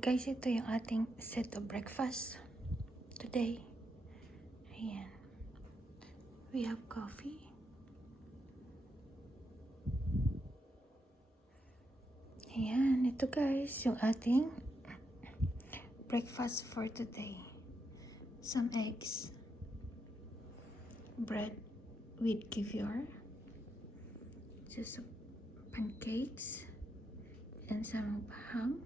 Guys, ito yung ating set of breakfast today. Ayan. We have coffee. Ayan, ito guys, yung ating breakfast for today. Some eggs. Bread with caviar. Just pancakes. And some ham.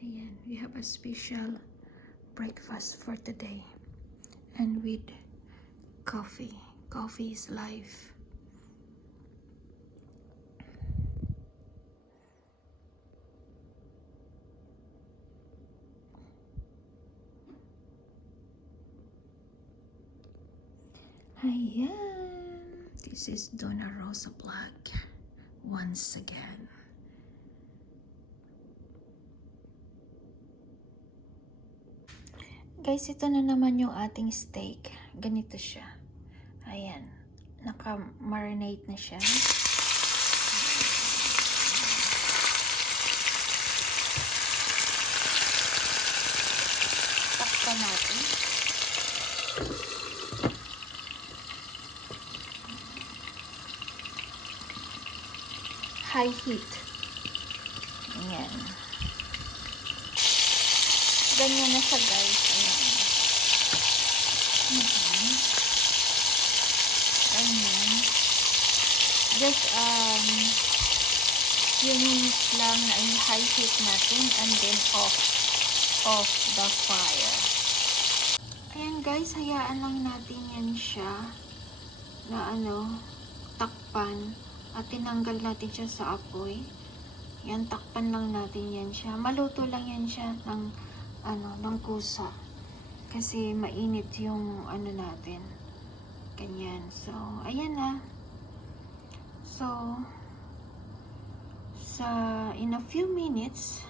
Ayan, we have a special breakfast for today. And with coffee. Coffee is life. Ayan. This is Donna Rosa Vlog. Once again. Guys, ito na naman yung ating steak. Ganito siya. Ayan. Naka-marinate na siya. Takpan natin. High heat. Ayan. Ganyan na siya guys. Ayan. Ganyan. Just few minutes lang na i-high heat natin and then off the fire. Ayan guys, hayaan lang natin yan siya na takpan at tinanggal natin siya sa apoy. Yan, takpan lang natin yan siya. Maluto lang yan siya ng kusa. Kasi mainit yung natin. Ganyan. So, ayan na. So, in a few minutes,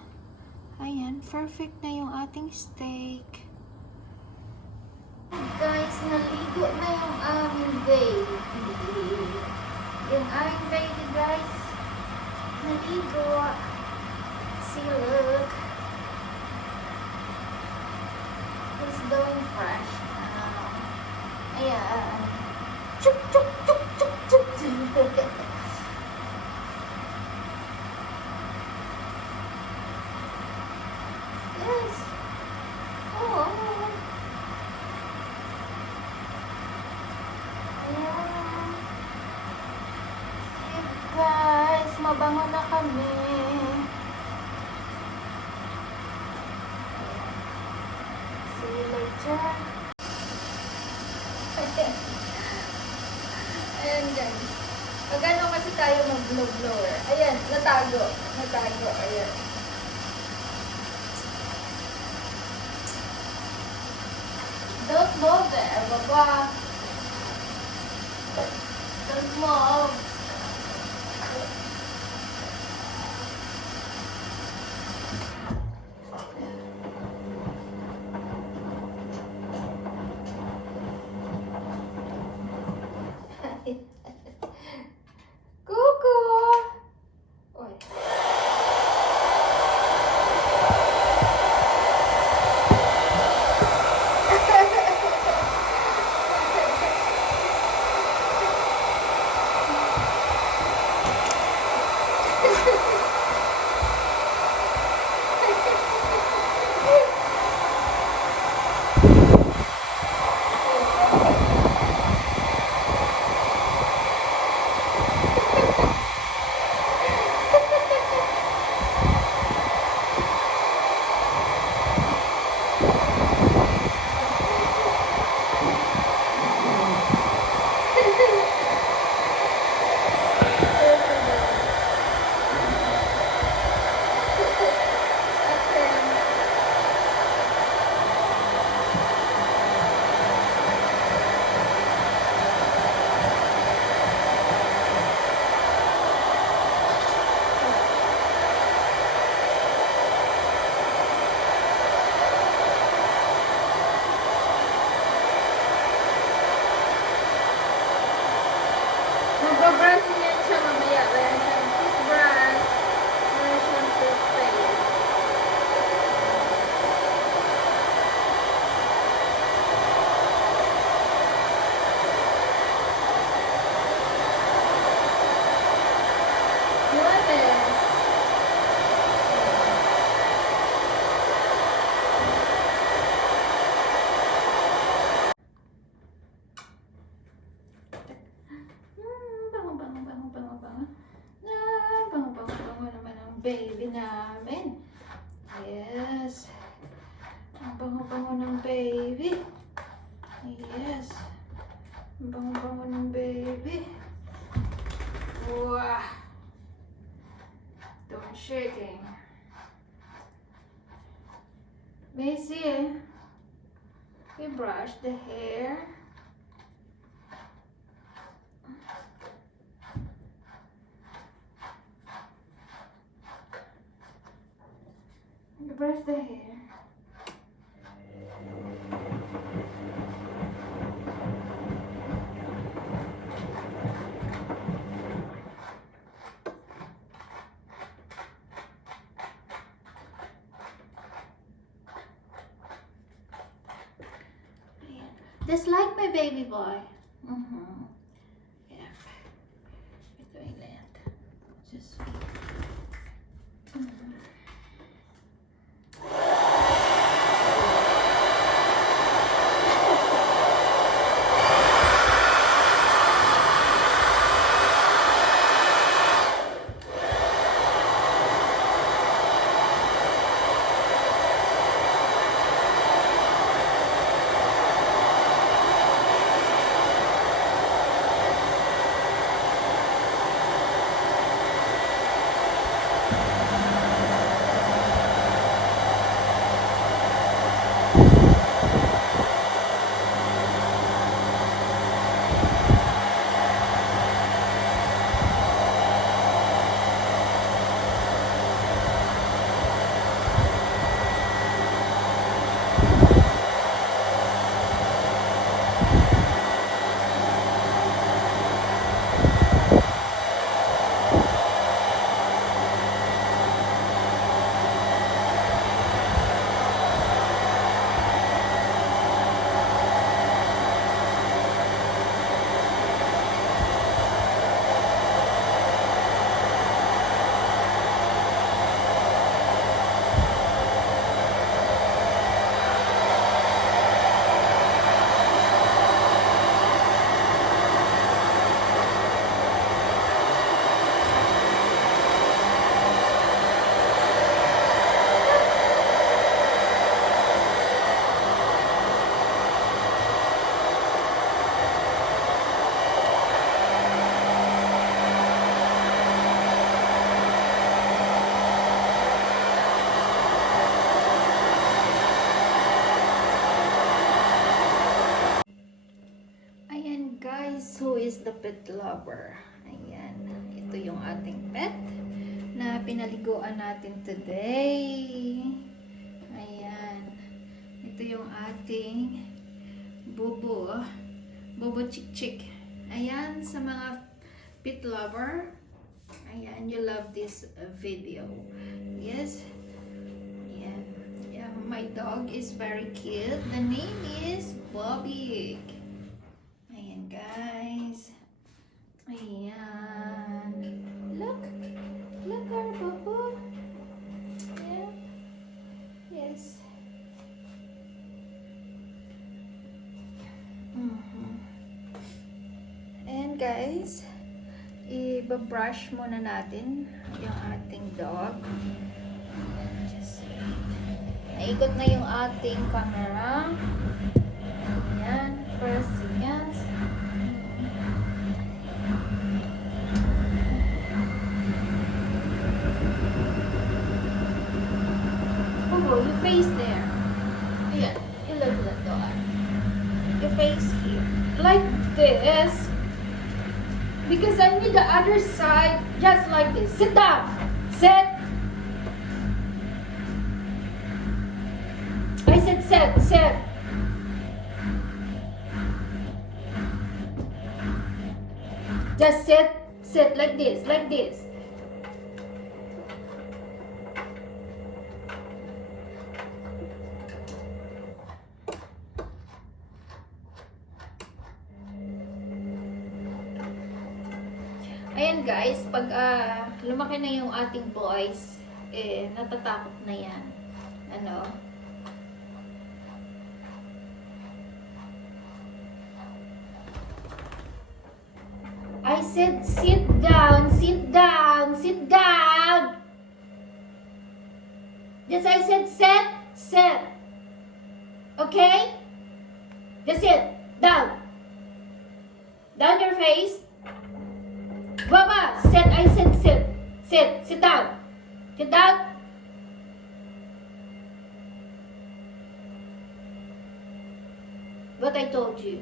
ayan, perfect na yung ating steak. Guys, naligo na yung aming baby. Yung aming baby, guys, naligo. See, look. He's doing fresh now. Ayan. Chup, chup, chup, chup, chup, chup. Yes. Oh. Ayan. See, guys, mabango na kami. See you later. Ayan guys. Magano kasi tayo mag-blower. Ayan, natago. Ayan. Don't move there, baba. Don't move. Kuku. Oy. Busy. We brush the hair. We brush the hair. Just like my baby boy. Yeah. We're doing that. Just who is the pet lover? Ayan. Ito yung ating pet na pinaliguan natin today. Ayan. Ito yung ating Bubu. Bubu Chick Chick. Ayan, sa mga pet lover. Ayan, you love this video. Yes. Ayan. Yeah, my dog is very cute. The name is Bobby. Guys, ayan, look our Bobo. Yeah, yes. And guys, i-brush muna natin yung ating dog. Just naikot na yung ating camera. Ayan, first, yes. Oh, your face there. Yeah, you look at that dog. Your face here. Like this. Because I need the other side just like this. Sit down. Sit. I said sit, sit. Just sit, sit like this, like this. Ayan guys, pag lumaki na yung ating boys, natatakot na yan. Ano? I said sit down, sit down, sit down. Yes, I said sit, sit. Okay? Just sit, down. Down your face. Baba, sit, I said sit. Sit, sit down. Sit down. what I told you.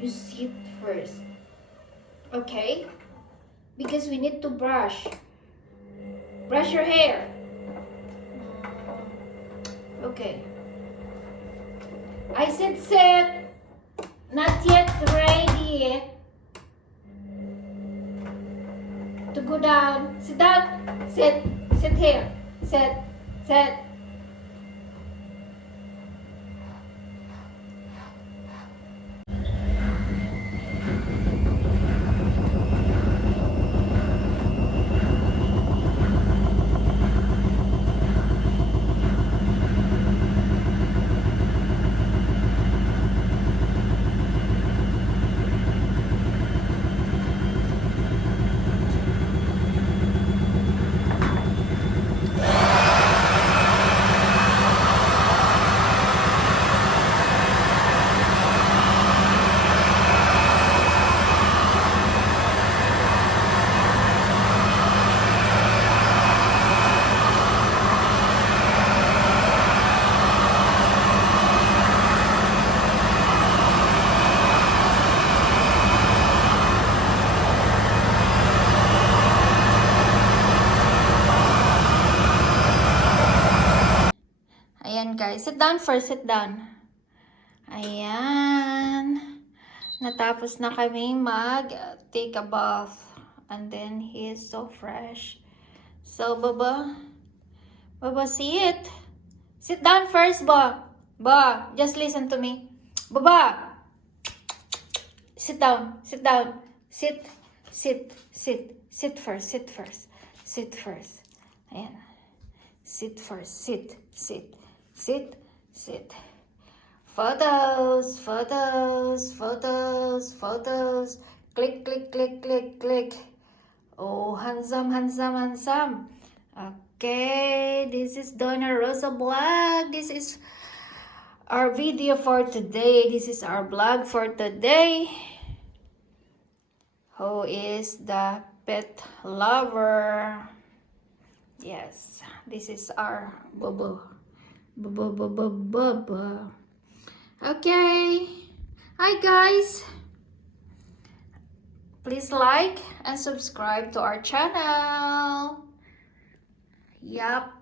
You sit first. Okay? Because we need to brush. Brush your hair. Okay. I said sit. Not yet ready to go down. Sit down. Sit. Sit here. Sit. Sit. Ayan guys, sit down first, sit down. Ayan. Natapos na kami take a bath. And then he is so fresh. So, Baba, sit. Sit down first, Ba. Ba, just listen to me. Baba, sit down, sit down. Sit, sit, sit. Sit first, sit first. Sit first. Ayan. Sit first, sit, sit. Sit, sit. Photos, photos, photos, photos. Click, click, click, click, click. Oh, handsome, handsome, handsome. Okay, this is Donna Rosa Vlog. This is our video for today. This is our vlog for today. Who is the pet lover? Yes, this is our Bobo. Bobo. Okay. Hi guys. Please like and subscribe to our channel. Yup.